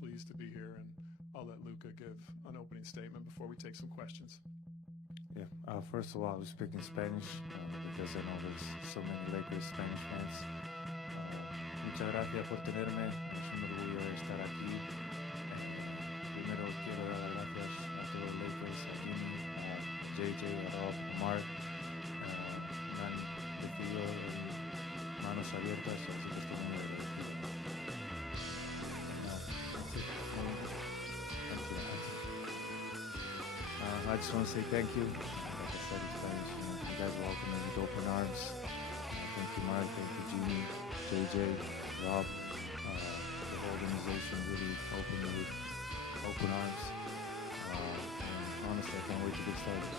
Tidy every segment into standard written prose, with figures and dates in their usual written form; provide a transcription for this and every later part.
pleased to be here, and I'll let Luka give an opening statement before we take some questions. Yeah, first of all, I was speaking Spanish because I know there's so many Lakers Spanish fans. Muchas gracias por tenerme, es un orgullo estar aquí. Primero quiero dar las gracias a todos los Lakers, a Jimmy, a JJ, a Rob, a Mark. Me han recibido manos abiertas, así que estoy muy agradecido. I just want to say thank you. Like I said in Spanish, you guys welcome me with open arms. Thank you, Mark. Thank you, Jimmy, JJ, Rob. The whole organization really opened me with open arms. And honestly, I can't wait to get started.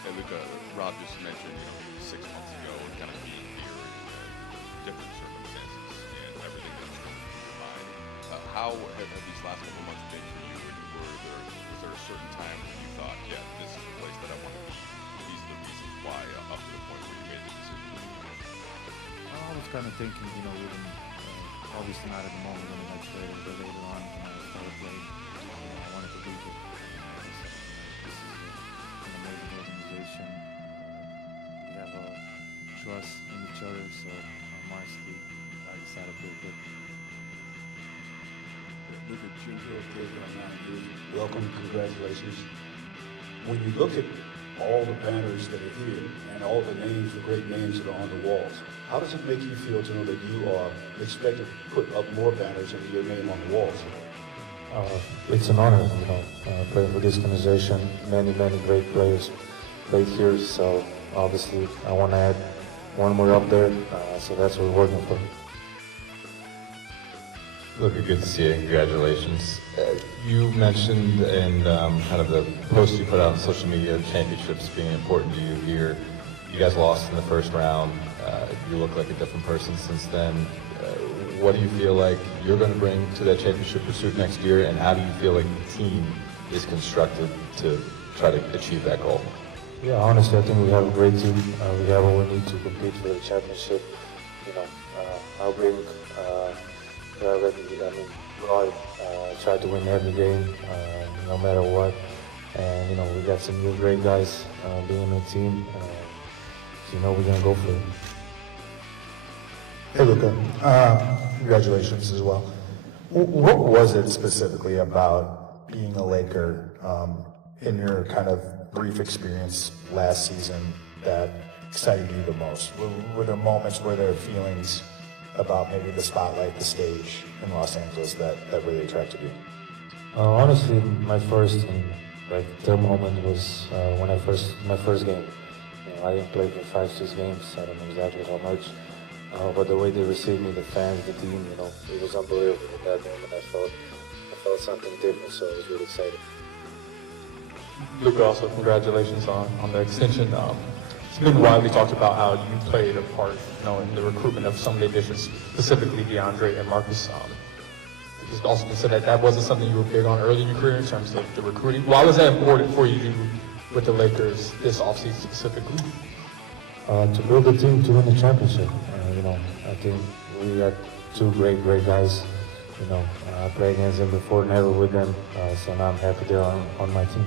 Hey, Luka, Rob just mentioned, 6 months ago, kind of being here in different circumstances and everything that's going through your mind. How have these last couple months been for you? Was there a certain time when you thought, yeah, this is the place that I want to be? These are the reasons why, up to the point where you made the decision? I was kind of thinking, even obviously not at the moment when I got traded, but later on when I started playing, I wanted to be here. This is an amazing organization. We have trust in each other, so honestly, I decided to be good. Luka, welcome, congratulations. When you look at all the banners that are here and all the names, the great names that are on the walls, how does it make you feel to know that you are expected to put up more banners and your name on the walls? It's an honor, playing for this organization. Many great players played here, so obviously I want to add one more up there, so that's what we're working for. Luka, good to see you. Congratulations. You mentioned in kind of the post you put out on social media, championships being important to you here. You guys lost in the first round. You look like a different person since then. What do you feel like you're going to bring to that championship pursuit next year, and how do you feel like the team is constructed to try to achieve that goal? Yeah, honestly, I think we have a great team. We have what we need to compete for the championship. I'll bring Roy tried to win every game, no matter what. And, we got some new great guys being in the team. So, we're going to go for it. Hey, Luka. Congratulations as well. What was it specifically about being a Laker in your kind of brief experience last season that excited you the most? Were there moments, were there feelings about maybe the spotlight, the stage in Los Angeles that really attracted you? Honestly, my first third moment was when my first game. I didn't play for 5-6 games. I don't know exactly how much, but the way they received me, the fans, the team, it was unbelievable at that moment. I felt something different, so I was really excited. Luka, also congratulations on the extension. It's been widely talked about how you played a part, in the recruitment of some of the additions, specifically DeAndre and Marcus. It's also been said that wasn't something you were big on early in your career in terms of the recruiting. Why was that important for you to do with the Lakers this offseason specifically? To build a team to win the championship. I think we got two great guys. I played against them before, never with them, so now I'm happy they're on my team.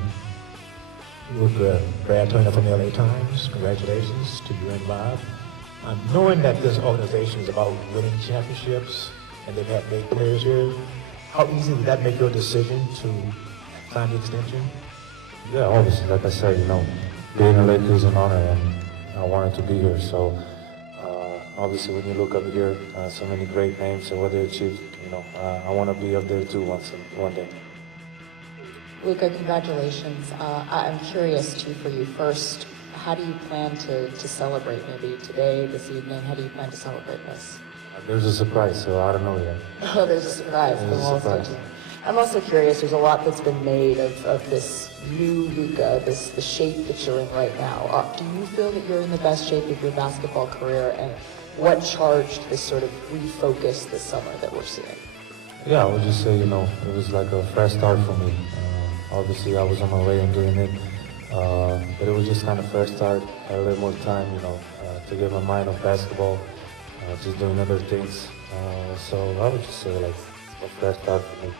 Luka, Brad Turner from the LA Times, congratulations to you and Bob. Knowing that this organization is about winning championships and they've had great players here, how easy did that make your decision to sign the extension? Yeah, obviously, like I said, being a Laker is an honor, and I wanted to be here. So, obviously, when you look up here, so many great names and what they achieved, I want to be up there too one day. Luka, congratulations. I'm curious too for you. First, how do you plan to celebrate? Maybe today, this evening. How do you plan to celebrate this? There's a surprise, so I don't know yet. Oh, there's a surprise. I'm also curious. There's a lot that's been made of this new Luka, the shape that you're in right now. Do you feel that you're in the best shape of your basketball career? And what charged this sort of refocus this summer that we're seeing? Yeah, I would just say, it was like a fresh start for me. Obviously, I was on my way and doing it, but it was just kind of fresh start. I had a little more time, to get my mind off basketball, just doing other things. So I would just say like a fresh start for me.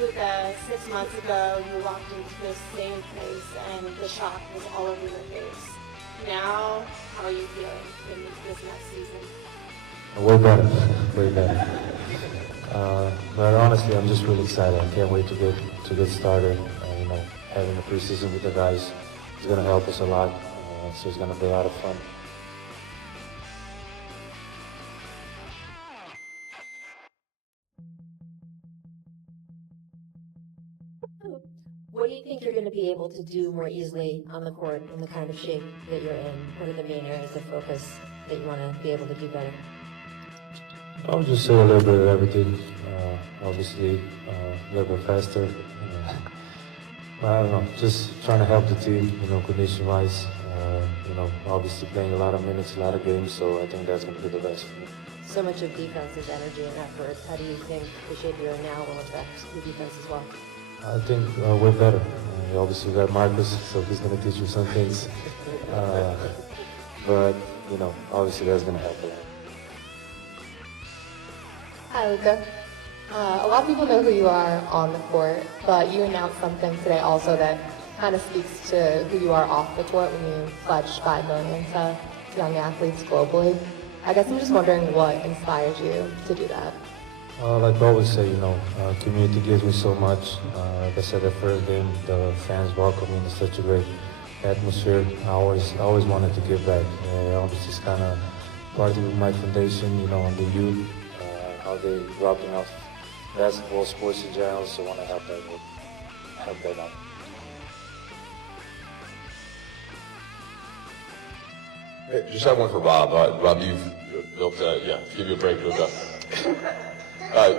Luka, 6 months ago, you walked into this same place and the shock was all over your face. Now, how are you feeling in this next season? Way better, way better. But honestly, I'm just really excited. I can't wait to get started. You know, having a preseason with the guys is going to help us a lot. So it's going to be a lot of fun. What do you think you're going to be able to do more easily on the court in the kind of shape that you're in? What are the main areas of focus that you want to be able to do better? I would just say a little bit of everything. Obviously, a little bit faster. I don't know, just trying to help the team, you know, condition-wise. You know, obviously playing a lot of minutes, a lot of games, so I think that's going to be the best for me. So much of defense is energy and effort. How do you think the shape you're in now will affect the defense as well? I think we're better. Obviously, we got Marcus, so he's going to teach you some things. But, you know, obviously that's going to help a lot. Hi, Luka. A lot of people know who you are on the court, but you announced something today also that kind of speaks to who you are off the court when you pledged $5 million to young athletes globally. I guess I'm just wondering what inspired you to do that. Like I always say, you know, community gives me so much. Like I said, the first game, the fans welcomed me in such a great atmosphere. I always wanted to give back. Obviously, it's kind of part of my foundation, you know, on the youth, how they dropping off basketball, sports in general, so I want to help that out. Hey, just have one for Rob. Rob, you've built, to give you a break, Luka.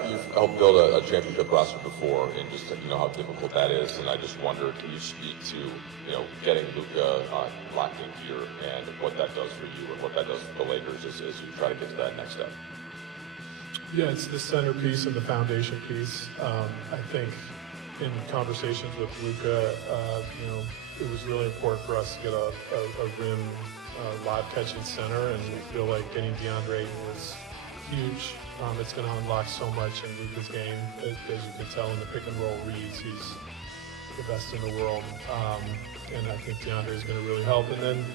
You've helped build a championship roster before, and just you know how difficult that is. And I just wonder, can you speak to getting Luka locked in here and what that does for you and what that does for the Lakers as you try to get to that next step? Yeah, it's the centerpiece and the foundation piece. I think in conversations with Luka, it was really important for us to get a rim live catching center, and we feel like getting DeAndre was huge. It's going to unlock so much in Luka's game. As you can tell in the pick and roll reads, he's the best in the world. And I think DeAndre is going to really help. And then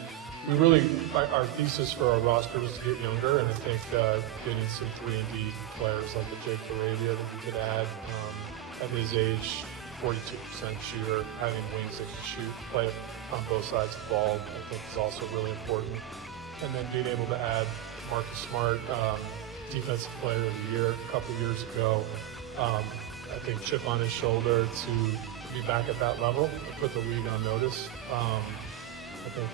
our thesis for our roster was to get younger, and I think getting some 3-and-D players like a Jake Arabia that we could add at his age, 42% shooter, having wings that can shoot, play on both sides of the ball, I think is also really important. And then being able to add Marcus Smart, Defensive Player of the Year a couple years ago. I think chip on his shoulder to be back at that level and put the league on notice. I think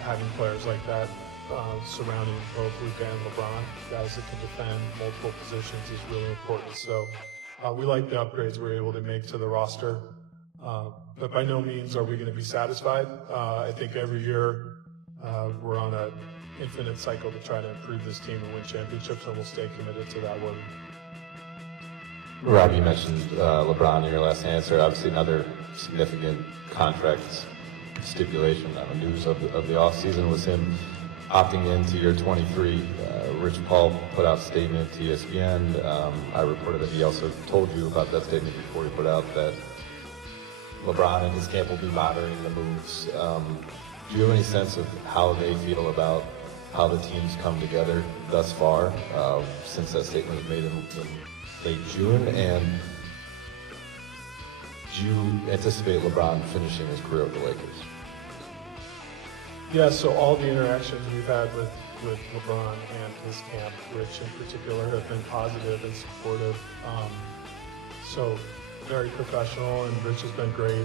having players like that surrounding both Luka and LeBron, guys that can defend multiple positions, is really important. So we like the upgrades we're able to make to the roster. But by no means are we going to be satisfied. I think every year we're on an infinite cycle to try to improve this team and win championships, and we'll stay committed to that work. Rob, you mentioned LeBron in your last answer. Obviously, another significant contract stipulation news of the offseason was him opting into year 23. Rich Paul put out a statement to ESPN. I reported that he also told you about that statement before he put out that LeBron and his camp will be monitoring the moves. Do you have any sense of how they feel about how the teams come together thus far since that statement was made in late June? And do you anticipate LeBron finishing his career with the Lakers? Yeah, so all the interactions we've had with LeBron and his camp, Rich in particular, have been positive and supportive. So very professional, and Rich has been great.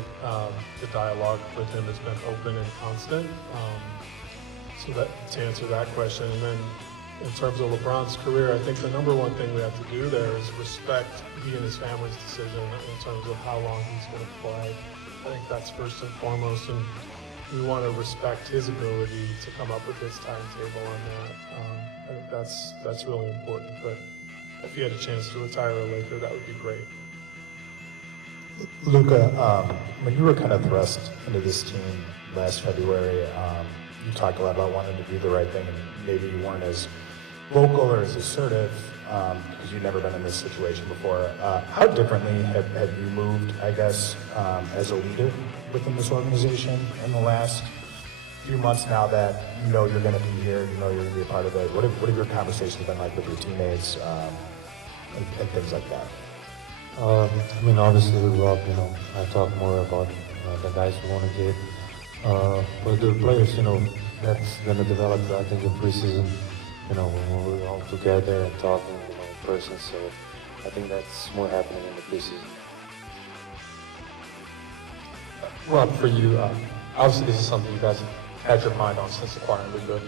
The dialogue with him has been open and constant. So that, to answer that question, and then in terms of LeBron's career, I think the number one thing we have to do there is respect he and his family's decision in terms of how long he's going to play. I think that's first and foremost, and we want to respect his ability to come up with his timetable on that. I think that's really important. But if he had a chance to retire a Laker, that would be great. Luka, when you were kind of thrust into this team last February, you talked a lot about wanting to do the right thing, and maybe you weren't as vocal or as assertive, because you've never been in this situation before. How differently have you moved, I guess, as a leader within this organization in the last few months now that you know you're going to be here, you know you're going to be a part of it? What have your conversations been like with your teammates and things like that? I mean, obviously with Rob, I talk more about the guys we want to get. But the players, that's going to develop, I think, in preseason, when we're all together and talking, in person. So I think that's more happening in the preseason. Rob, for you, obviously this is something you guys had your mind on since acquiring Luka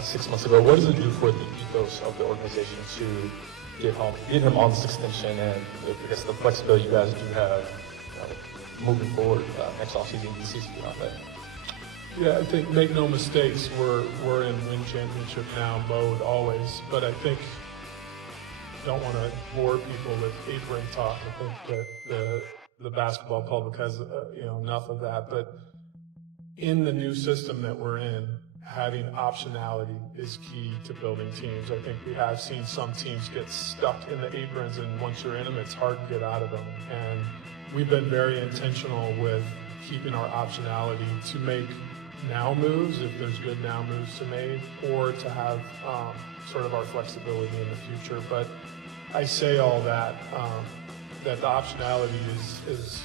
6 months ago. What does it do for the ethos of the organization to get him on this extension and I guess the flexibility you guys do have moving forward next offseason, the season beyond that? Yeah, I think make no mistakes, we're in win championship now mode always, but I think don't want to bore people with apron talk. I think that the basketball public has enough of that, but in the new system that we're in, having optionality is key to building teams. I think we have seen some teams get stuck in the aprons, and once you're in them, it's hard to get out of them. And we've been very intentional with keeping our optionality to make now moves, if there's good now moves to make, or to have sort of our flexibility in the future. But I say all that, that the optionality is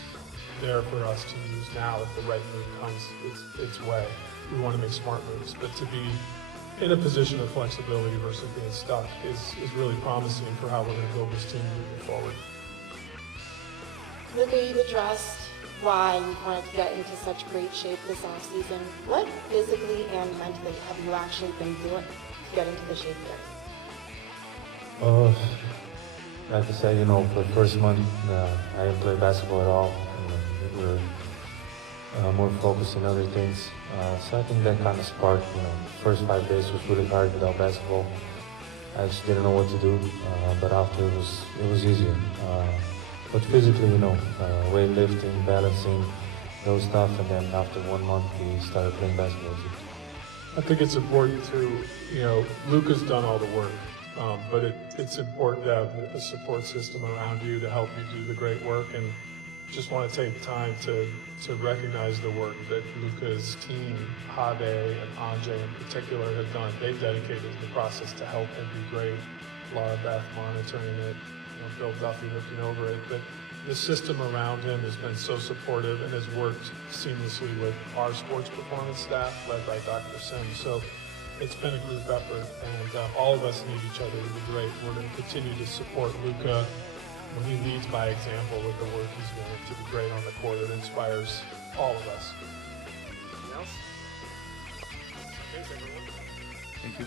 there for us to use now if the right move comes its way. We want to make smart moves, but to be in a position of flexibility versus being stuck is really promising for how we're going to build this team moving forward. Luka, you've addressed why you wanted to get into such great shape this offseason. What physically and mentally have you actually been doing to get into the shape there? Like I said, for the first month, I didn't play basketball at all. We were more focused on other things. So I think that kind of sparked, the first 5 days was really hard without basketball. I just didn't know what to do, but after it was easier. But physically, weightlifting, balancing, those stuff, and then after 1 month, we started playing basketball. I think it's important to, Luka's done all the work, but it's important to have a support system around you to help you do the great work, and just want to take time to recognize the work that Luka's team, Hade and Anje in particular, have done. They've dedicated the process to help him be great. Laura Beth monitoring it, Bill Duffy looking over it. But the system around him has been so supportive and has worked seamlessly with our sports performance staff led by Dr. Sims. So it's been a group effort, and all of us need each other to be great. We're going to continue to support Luka when he leads by example with the work he's doing to be great on the court. It inspires all of us. Thank you.